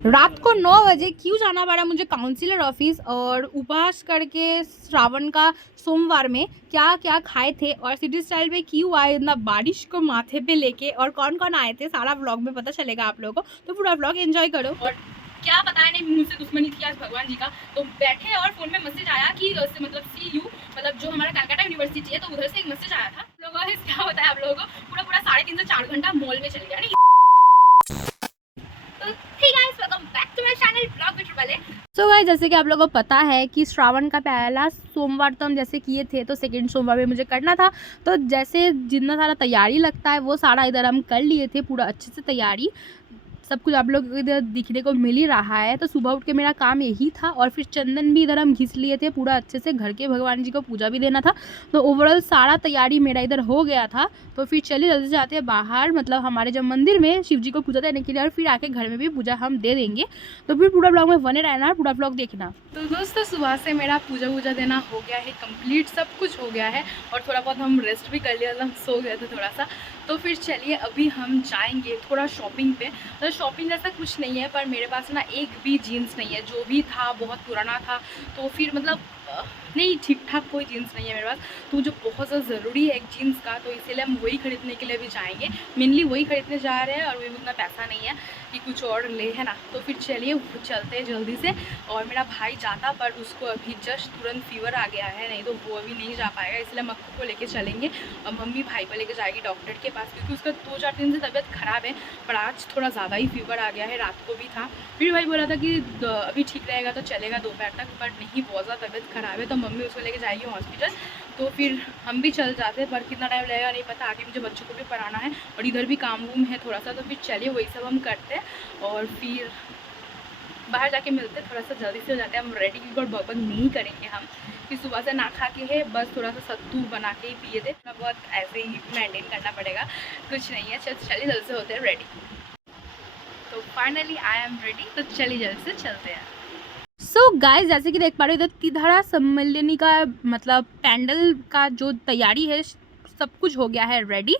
रात को 9 बजे क्यों जाना पड़ा मुझे काउंसिलर ऑफिस और उपवास करके श्रावण का सोमवार में क्या क्या खाए थे और सिटी स्टाइल में क्यों आए इतना बारिश को माथे पे लेके और कौन कौन आए थे सारा व्लॉग में पता चलेगा आप लोगों को, तो पूरा व्लॉग एंजॉय करो। और क्या बताया नहीं मुझसे दुश्मनी थी आज भगवान जी का, तो बैठे और फोन में मैसेज आया कि मतलब CU मतलब जो हमारा कलकत्ता यूनिवर्सिटी है तो उधर से एक मैसेज आया था। लोगों ने क्या बताया आप लोगों को, पूरा 3.5 से 4 घंटा मॉल में चल गया। सो गाइस जैसे कि आप लोगों को पता है कि श्रावण का पहला सोमवार तो हम जैसे किए थे तो सेकंड सोमवार में मुझे करना था, तो जैसे जितना सारा तैयारी लगता है वो सारा इधर हम कर लिए थे, पूरा अच्छे से तैयारी सब कुछ आप लोग इधर दिखने को मिल ही रहा है। तो सुबह उठ के मेरा काम यही था और फिर चंदन भी इधर हम घिस लिए थे पूरा अच्छे से, घर के भगवान जी को पूजा भी देना था, तो ओवरऑल सारा तैयारी मेरा इधर हो गया था। तो फिर चलिए जल्दी से जाते हैं बाहर, मतलब हमारे जब मंदिर में शिव जी को पूजा देने के लिए, और फिर आके घर में भी पूजा हम दे देंगे। तो फिर पूरा ब्लॉग में बने रहना, पूरा ब्लॉग देखना। तो दोस्तों सुबह से मेरा पूजा वूजा देना हो गया है कंप्लीट, सब कुछ हो गया है और थोड़ा बहुत हम रेस्ट भी कर लिया था, हम सो गए थे थोड़ा सा। तो फिर चलिए अभी हम जाएंगे थोड़ा शॉपिंग पे। तो शॉपिंग जैसा कुछ नहीं है, पर मेरे पास ना एक भी जीन्स नहीं है, जो भी था बहुत पुराना था, तो फिर मतलब नहीं ठीक ठाक कोई जीन्स नहीं है मेरे पास, तो जो बहुत ज़्यादा ज़रूरी है एक जीन्स का, तो इसीलिए हम वही खरीदने के लिए भी जाएंगे, मेनली वही खरीदने जा रहे हैं और वही उतना पैसा नहीं है कि कुछ और ले, है ना। तो फिर चलिए चलते हैं जल्दी से। और मेरा भाई जाता पर उसको अभी जस्ट तुरंत फीवर आ गया है, नहीं तो वो अभी नहीं जा पाएगा, इसलिए हम अक्कू को लेके चलेंगे और मम्मी भाई को लेके जाएगी डॉक्टर के पास, क्योंकि उसका 2-4 दिन से तबीयत ख़राब है, पर आज थोड़ा ज़्यादा ही फीवर आ गया है, रात को भी था। फिर भाई बोला था कि अभी ठीक रहेगा तो चलेगा दोपहर तक, पर नहीं बहुत ज़्यादा तबीयत ख़राब है, तो मम्मी उसको लेके जाएगी हॉस्पिटल। तो फिर हम भी चल जाते हैं, पर कितना टाइम लगेगा नहीं पता, आगे मुझे बच्चों को भी पढ़ाना है और इधर भी काम वूम है थोड़ा सा। तो फिर चलिए वही सब हम करते हैं और फिर बाहर जाके मिलते हैं, थोड़ा सा जल्दी से हो जाते हैं हम रेडी, क्योंकि और बर्बक नहीं करेंगे हम कि सुबह से ना खा के है, बस थोड़ा सा सत्तू बना के ही पिए थे, थोड़ा बहुत ऐसे ही मेंटेन करना पड़ेगा, कुछ नहीं है। चलिए जल्दी से होते हैं रेडी। तो फाइनली आई एम रेडी, तो चलिए जल्दी से चलते हैं। सो गाइस जैसे कि देख पा रहे हो इधर तिधारा सम्मेलनी का मतलब पैंडल का जो तैयारी है सब कुछ हो गया है रेडी,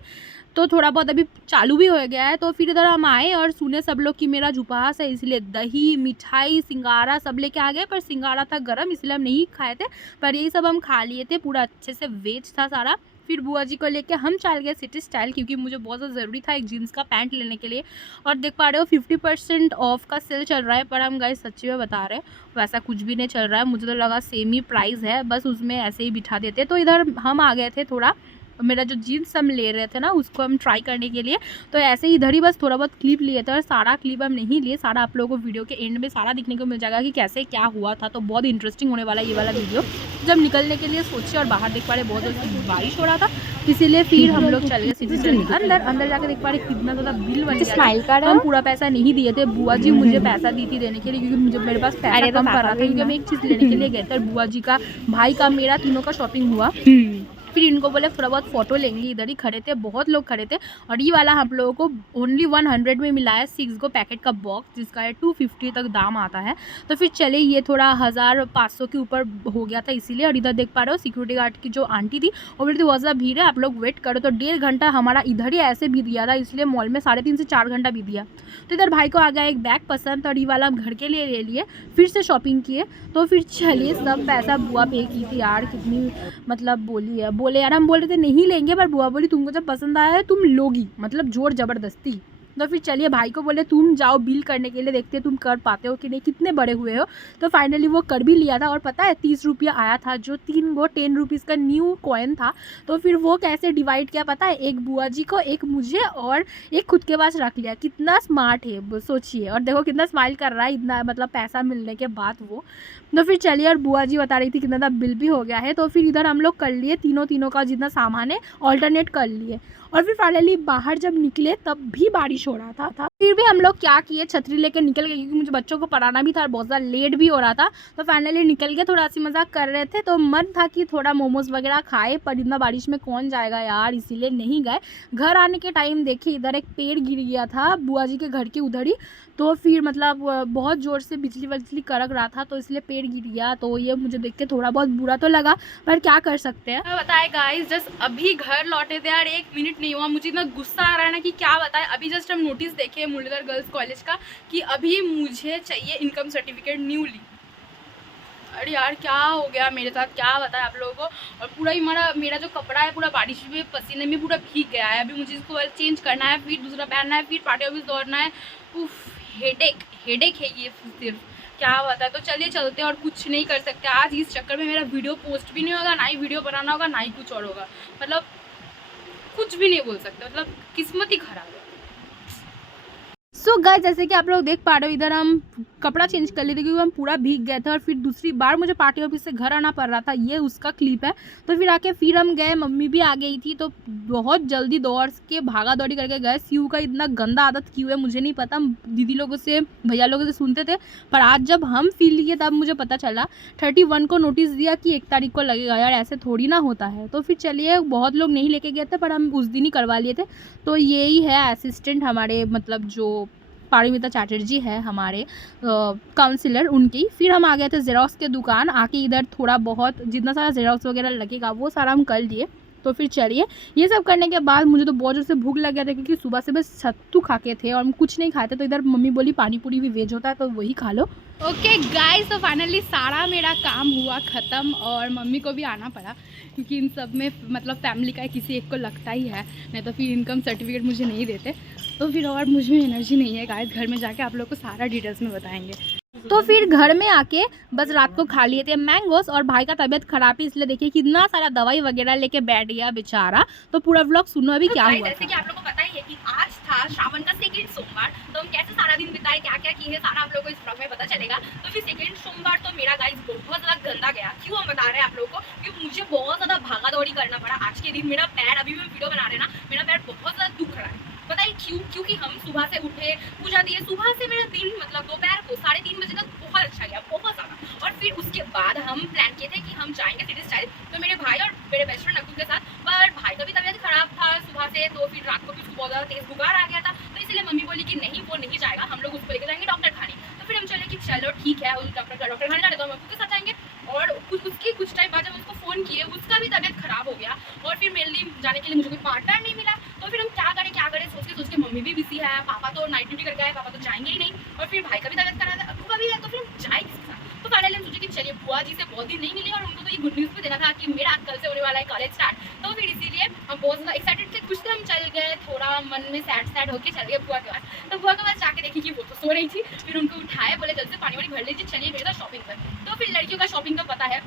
तो थोड़ा बहुत अभी चालू भी हो गया है। तो फिर इधर हम आए और सुने सब लोग कि मेरा उपवास है, इसलिए दही मिठाई सिंगारा सब लेके आ गए, पर सिंगारा था गरम इसलिए हम नहीं खाए थे, पर यही सब हम खा लिए थे, पूरा अच्छे से वेज था सारा। फिर बुआ जी को लेके हम चल गए सिटी स्टाइल, क्योंकि मुझे बहुत ज़्यादा ज़रूरी था एक जीन्स का पैंट लेने के लिए, और देख पा रहे हो 50% ऑफ का सेल चल रहा है, पर हम गाइस सच्ची में बता रहे हैं वैसा कुछ भी नहीं चल रहा है, मुझे तो लगा सेम ही प्राइस है, बस उसमें ऐसे ही बिठा देते। तो इधर हम आ गए थे, थोड़ा मेरा जो जीन्स हम ले रहे थे ना उसको हम ट्राई करने के लिए, तो ऐसे ही इधर ही बस थोड़ा बहुत क्लिप लिए थे, और सारा क्लिप हम नहीं लिए, सारा आप लोगों को वीडियो के एंड में सारा दिखने को मिल जाएगा कि कैसे क्या हुआ था। तो बहुत इंटरेस्टिंग होने वाला ये वाला वीडियो। जब निकलने के लिए सोचे और बाहर देख पा रहे बहुत ज़्यादा बारिश हो रहा था, इसीलिए फिर हम लोग चल गए सिटी से अंदर जाके देख पा रहे कितना ज़्यादा बिल बन गया। हम पूरा पैसा नहीं दिए थे, बुआ जी मुझे पैसा दी थी देने के लिए, क्योंकि मुझे मेरे पास पैसा कम कर रहा था, क्योंकि हम एक चीज़ लेने के लिए गए थे, बुआ जी का भाई का मेरा तीनों का शॉपिंग हुआ। फिर इनको बोले थोड़ा बहुत फ़ोटो लेंगे, इधर ही खड़े थे, बहुत लोग खड़े थे, और ये वाला हम लोगों को ओनली 100 में मिला है 6 गो पैकेट का बॉक्स, जिसका है 250 तक दाम आता है। तो फिर चले ये थोड़ा 1500 के ऊपर हो गया था इसीलिए। और इधर देख पा रहे हो सिक्योरिटी गार्ड की जो आंटी थी वो बोलती बहुत ज़्यादा भीड़ है, आप लोग वेट करो, तो 1.5 घंटा हमारा इधर ही ऐसे बीत गया था, इसलिए मॉल में 3.5 से 4 घंटा बीत गया। तो इधर भाई को आ गया एक बैग पसंद, और ये वाला हम घर के लिए ले लिए, फिर से शॉपिंग किए। तो फिर चलिए सब पैसा बुआ पे की थी यार, कितनी मतलब बोले यार हम बोल रहे थे नहीं लेंगे, पर बुआ बोली तुमको जब पसंद आया है तुम लोगी, मतलब जोर जबरदस्ती। तो फिर चलिए भाई को बोले तुम जाओ बिल करने के लिए, देखते हैं तुम कर पाते हो कि नहीं, कितने बड़े हुए हो। तो फाइनली वो कर भी लिया था, और पता है 30 रुपया आया था, जो 3 गो 10 रुपीज़ का न्यू कॉइन था। तो फिर वो कैसे डिवाइड किया पता है, एक बुआ जी को, एक मुझे, और एक खुद के पास रख लिया। कितना स्मार्ट है सोचिए, और देखो कितना स्माइल कर रहा है इतना मतलब पैसा मिलने के बाद वो। तो फिर चलिए, और बुआ जी बता रही थी कितना बिल भी हो गया है। तो फिर इधर हम लोग कर लिए तीनों का जितना सामान है ऑल्टरनेट कर लिए, और फिर फाइनली बाहर जब निकले तब भी बारिश हो रहा था। फिर भी हम लोग क्या किए, छतरी लेके निकल गए, क्योंकि मुझे बच्चों को पढ़ाना भी था और बहुत ज़्यादा लेट भी हो रहा था। तो फाइनली निकल के थोड़ा सी मजाक कर रहे थे, तो मन था कि थोड़ा मोमोज वगैरह खाए, पर इतना बारिश में कौन जाएगा यार, इसीलिए नहीं गए। घर आने के टाइम देखिए इधर एक पेड़ गिर गया था बुआ जी के घर के उधर ही, तो फिर मतलब बहुत ज़ोर से बिजली कड़क रहा था, तो इसलिए पेड़ गिर गया। तो ये मुझे देख के थोड़ा बहुत बुरा तो लगा, पर क्या कर सकते हैं। बताए गाइस जस्ट अभी घर लौटे थे यार, 1 मिनट नहीं हुआ, मुझे इतना गुस्सा आ रहा है ना कि क्या बताए। अभी जस्ट हम नोटिस देखे मुरलीधर गर्ल्स कॉलेज का कि अभी मुझे चाहिए इनकम सर्टिफिकेट न्यूली। अरे यार क्या हो गया मेरे साथ, क्या बताया आप लोगों को। और पूरा ही मेरा जो कपड़ा है पूरा बारिश में पसीने में पूरा भीग गया है। अभी मुझे इसको चेंज करना है, फिर दूसरा पहनना है, फिर पार्टी ऑफिस दौड़ना है। उफ, हेडेक है ये सिर्फ, क्या बता। तो चलिए चलते हैं, और कुछ नहीं कर सकते आज। इस चक्कर में मेरा वीडियो पोस्ट भी नहीं होगा, ना ही वीडियो बनाना होगा, ना ही कुछ और होगा। मतलब कुछ भी नहीं बोल सकते, मतलब किस्मत ही खराब है। सो गाइस, जैसे कि आप लोग देख पा रहे हो, इधर हम कपड़ा चेंज कर लिए थे क्योंकि हम पूरा भीग गए थे, और फिर दूसरी बार मुझे पार्टी ऑफिस से घर आना पड़ रहा था। ये उसका क्लिप है। तो फिर आके फिर हम गए, मम्मी भी आ गई थी, तो बहुत जल्दी दौड़ के भागा दौड़ी करके गए। सीयू का इतना गंदा आदत क्यों है मुझे नहीं पता, दीदी लोगों से भैया लोगों से सुनते थे, पर आज जब हम फील किए तब मुझे पता चला। 31 को नोटिस दिया कि 1 तारीख को लगेगा। यार ऐसे थोड़ी ना होता है। तो फिर चलिए, बहुत लोग नहीं लेके गए थे पर हम उस दिन ही करवा लिए थे। तो यही है असिस्टेंट हमारे, मतलब जो पारिमिता चैटर्जी है हमारे काउंसिलर, उनकी। फिर हम आ गए थे जेरोक्स के दुकान। आके इधर थोड़ा बहुत जितना सारा जेरोक्स वगैरह लगेगा वो सारा हम कर लिए। तो फिर चलिए, ये सब करने के बाद मुझे तो बहुत जोर से भूख लग गया था क्योंकि सुबह से बस सत्तू खा के थे और हम कुछ नहीं खाए थे। तो इधर मम्मी बोली पानी पूरी भी वेज होता है तो वही खा लो। ओके गाइस, तो फाइनली सारा मेरा काम हुआ ख़त्म, और मम्मी को भी आना पड़ा क्योंकि इन सब में मतलब फैमिली का किसी एक को लगता ही है, नहीं तो फिर इनकम सर्टिफिकेट मुझे नहीं देते। तो फिर और मुझ में एनर्जी नहीं है गाइस, घर में जाके आप लोग को सारा डिटेल्स में बताएंगे। तो फिर घर में आके बस रात को खा लिए थे मैंगोस, और भाई का तबीयत खराब है इसलिए देखिए कितना सारा दवाई वगैरह लेके बैठ गया बेचारा। तो पूरा व्लॉग सुनो अभी क्या हुआ। जैसे कि आप लोगों को पता ही है कि आज था श्रावण का 2nd सोमवार, तो हम कैसे सारा दिन बिताए, क्या क्या किए सारा आप लोगों को इस व्लॉग में पता चलेगा। तो फिर 2nd सोमवार तो मेरा गाइस बहुत ज्यादा गंदा गया। क्यों हम बता रहे हैं आप लोगों को, क्योंकि मुझे बहुत ज्यादा भागा दौड़ी करना पड़ा आज के दिन। मेरा पैर, अभी भी वीडियो बना रहे ना, मेरा पैर बहुत ज्यादा दुख रहा है। पता है क्यों? क्योंकि हम सुबह से उठे, पूजा दिए, सुबह से मेरा दिन मतलब दोपहर को 3:30 बजे तक बहुत अच्छा गया, बहुत ज़्यादा। और फिर उसके बाद हम प्लान किए थे कि हम जाएंगे सिटी स्टाइल, तो मेरे भाई और मेरे बेस्ट फ्रेंड नकुल के साथ। पर भाई का भी तबीयत खराब था सुबह से, तो फिर रात को भी उसको बहुत ज़्यादा तेज बुखार आ गया था। तो इसलिए मम्मी बोली कि नहीं, वो नहीं जाएगा, हम लोग उसको लेकर जाएंगे डॉक्टर खाने। तो फिर हम चले कि चलो ठीक है, उस डॉक्टर खाने जाने, तो हम उसके साथ जाएंगे। और कुछ टाइम बाद जब उसको फ़ोन किए, उसका भी तबीयत खराब हो गया, और फिर मेरे लिए जाने के लिए मुझे कोई पार्टनर नहीं मिला। तो फिर हम क्या करें सोच के मम्मी भी बिजी है, पापा तो नाइट ड्यूटी करके आए, पापा तो जाएंगे ही नहीं, और फिर भाई का भी तबीयत खराब है, अब्बू का भी है, तो फिर हम जाए किसके साथ। तो फाइनली हम सोचे कि चलिए, बुआ जी से बहुत दिन नहीं मिले और उनको तो ये गुड न्यूज़ भी देना था कि मेरा कल से होने वाला है कॉलेज स्टार्ट। तो फिर इसीलिए हम बहुत ज़्यादा एक्साइटेड थे, खुश थे। हम चल गए, थोड़ा मन में सैड होकर चल गए बुआ के पास। तो बुआ के पास जाके देखी कि वो तो सो रही थी। फिर उनको उठाए, बोले जल्दी से पानी वानी भर लीजिए, चलिए मेरे साथ शॉपिंग कर। तो फिर लड़कियों का शॉपिंग तो पता है,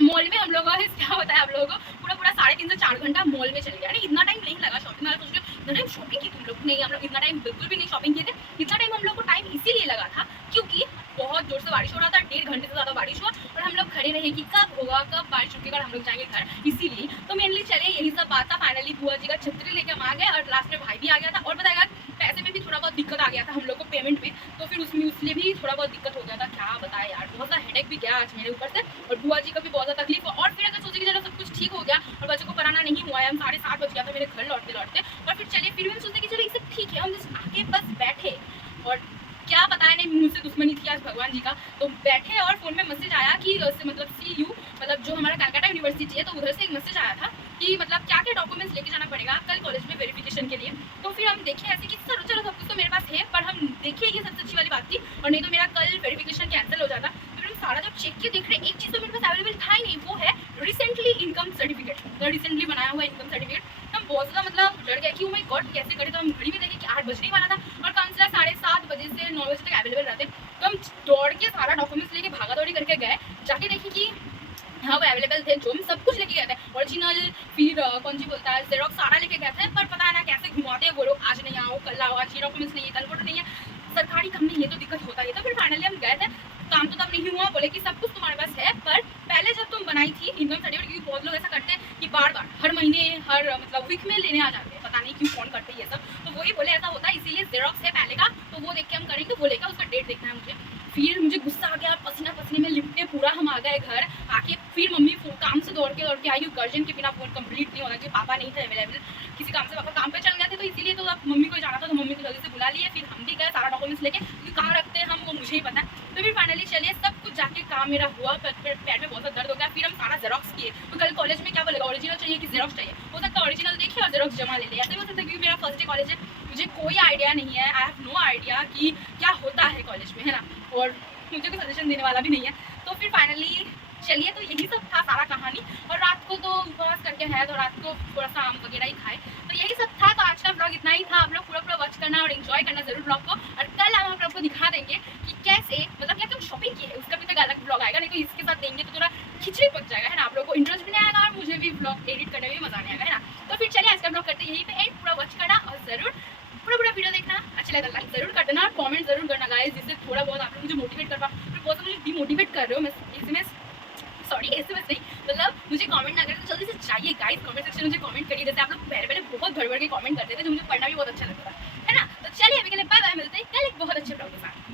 मॉल में हम लोगों ने क्या बताया आप लोगों को, पूरा 3.5 से 4 घंटा मॉल में चल गया। नहीं, इतना टाइम नहीं लगा शॉपिंग में। सोच रहे इतना टाइम शॉपिंग की तुम लोग? नहीं, हम लोग इतना टाइम बिल्कुल भी नहीं शॉपिंग किए थे। इतना टाइम हम लोग को टाइम इसीलिए लगा था क्योंकि बहुत जोर से बारिश हो रहा था, 1.5 घंटे से ज़्यादा बारिश हुआ, और हम लोग खड़े रहे कि कब होगा, कब बारिश रुकेगा, हम लोग जाएंगे घर, इसीलिए। तो मेनली चले यही सब बात था। फाइनली बुआ जी का छतरी लेके हम आ गए, और लास्ट में भाई भी आ गया था। और बताएगा पैसे में भी थोड़ा बहुत दिक्कत आ गया था हम लोग को पेमेंट में, तो फिर उसमें भी थोड़ा बहुत दिक्कत हो गया था। क्या बताया यार, बहुत ज़्यादा हेडेक भी गया आज मेरे ऊपर से, और बुआ जी का भी बहुत ज़्यादा तकलीफ। और फिर अगर सोचे कि चलो सब कुछ ठीक हो गया और बच्चों को पढ़ाना नहीं हुआ है, हम 7:30 बज गया था मेरे घर लौटते। और फिर चलिए, फिर भी हम सोचते कि चलो इसे ठीक है, हम जस्ट आके बस बैठे, और क्या बताया नहीं, मुझसे दुश्मनी थी आज भगवान जी का। तो बैठे और फोन में मैसेज आया कि मतलब CU, मतलब जो हमारा कलकत्ता यूनिवर्सिटी है, तो उधर से एक मैसेज आया था कि मतलब क्या क्या डॉक्यूमेंट्स लेके जाना पड़ेगा कल कॉलेज में वेरिफिकेशन के लिए। तो फिर हम देखे ऐसे कि सर चलो सब कुछ तो मेरे पास है, पर हम देखे ये सबसे अच्छी वाली बात थी, और नहीं तो मेरा कल वेरिफिकेशन कैंसिल हो जाता। तो फिर हम सारा जब चेक किए, देख रहे एक चीज़ तो मेरे पास अवेलेबल था ही नहीं, वो है रिसेंटली इनकम सर्टिफिकेट, रिसेंटली बनाया हुआ इनकम सर्टिफिकेट। हम बहुत ज़्यादा मतलब डर गए कि ओ माय गॉड कैसे करें। तो हम घड़ी में देखे कि 8 बजने वाला था, और काउंसलर 7:30 बजे से 9 बजे तक अवेलेबल रहते। तो हम दौड़ के सारा डॉक्यूमेंट्स लेके भागा दौड़ी करके गए, जाके देखे कि हाँ वो अवेलेबल थे, जो हम सब कुछ लेके गए थे, ओरिजिनल, फिर कौन सी बोलता है जेरोक्स, सारा लेके गए थे। पर पता है ना कैसे घुमाते हैं वो लोग, आज नहीं आओ, कल आओ, आज ये डॉक्यूमेंट्स नहीं है, कल वो नहीं है, सरकारी काम नहीं है, तो दिक्कत होता है। तो फिर फाइनली हम गए थे, काम तो तब नहीं हुआ, बोले कि सब कुछ तुम्हारे पास है, पर पहले जब तुम बनाई थी इनकम सर्टिफिकेट, क्योंकि बहुत लोग ऐसा करते हैं कि बार हर महीने, हर मतलब वीक में लेने आ जाते हैं, पता नहीं क्यों कौन करते हैं ये सब। तो वही बोले ऐसा होता है, इसीलिए जेरोक्स है पहले का, तो वो देख के हम करेंगे, वो लेकर उसका डेट देखना है मुझे। फिर मुझे गुस्सा आ गया, पसीना पसीने में लिपटे पूरा हम आ गए घर। आके फिर मम्मी काम से दौड़ के आई, गर्जन के बिना फोन कंप्लीट नहीं होना, कि पापा नहीं थे अवेलेबल, किसी काम से पापा काम पे चल गए थे, तो इसीलिए तो अब मम्मी को जाना था, तो मम्मी को जल्दी से बुला लिए। फिर हम भी गए सारा डॉक्यूमेंट्स लेके, क्योंकि कहाँ रखते हैं हम वो मुझे ही पता है। तो फिर फाइनली चलिए सब कुछ जाके काम मेरा हुआ, पैर में बहुत ज़्यादा दर्द हो गया। फिर हम सारा जेरोक्स किए, तो कल कॉलेज में क्या बोलेगा, ओरिजिनल चाहिए कि जेरोक्स चाहिए, हो सकता है ओरिजिनल देखिए और जेरोक्स जमा ले ले, ऐसे हो सकता है, क्योंकि मेरा फर्स्ट डे कॉलेज है, मुझे कोई आइडिया नहीं है, आई हैव नो आइडिया कि क्या होता है कॉलेज में, है ना, और मुझे कोई सजेशन देने वाला भी नहीं है। तो फिर फाइनली चलिए, तो यही सब था सारा कहानी। और रात को तो उपवास करके है, तो रात को थोड़ा सा आम वगैरह ही खाए। तो यही सब था। तो आज का ब्लॉग इतना ही था। आप लोग पूरा वॉच करना और एंजॉय करना जरूर ब्लॉग को। और कल हम आप लोग को दिखा देंगे कि कैसे, मतलब क्या तुम शॉपिंग की है, उसका भी तो अलग ब्लॉग आएगा। नहीं तो इसके साथ देंगे तो थोड़ा खिचड़ी पक जाएगा, है ना, आप लोग को इंटरेस्ट भी नहीं आएगा और मुझे भी ब्लॉग एडिट करने में मजा नहीं आएगा, है ना। तो फिर चलिए आज का ब्लॉग करते यहीं पे एंड। पूरा वॉच करना और जरूर पूरा वीडियो देखना। अच्छा लगा लाइक जरूर कर देना और कमेंट जरूर करना गाइस, जिससे थोड़ा बहुत आप लोग मुझे मोटिवेट कर पाओ। फिर बहुत मुझे डिमोटिवेट कर रहे हो, मैं एसएमएस नहीं, मतलब मुझे कमेंट ना करें तो जल्दी से जाइए गाइस कमेंट सेक्शन में मुझे कमेंट करिए। जैसे आप लोग पहले बहुत भर के कमेंट करते थे, जो मुझे पढ़ना भी बहुत अच्छा लगता है ना। तो चलिए अभी के लिए बाय बाय, मिलते हैं कल एक बहुत अच्छे ब्लॉग के साथ।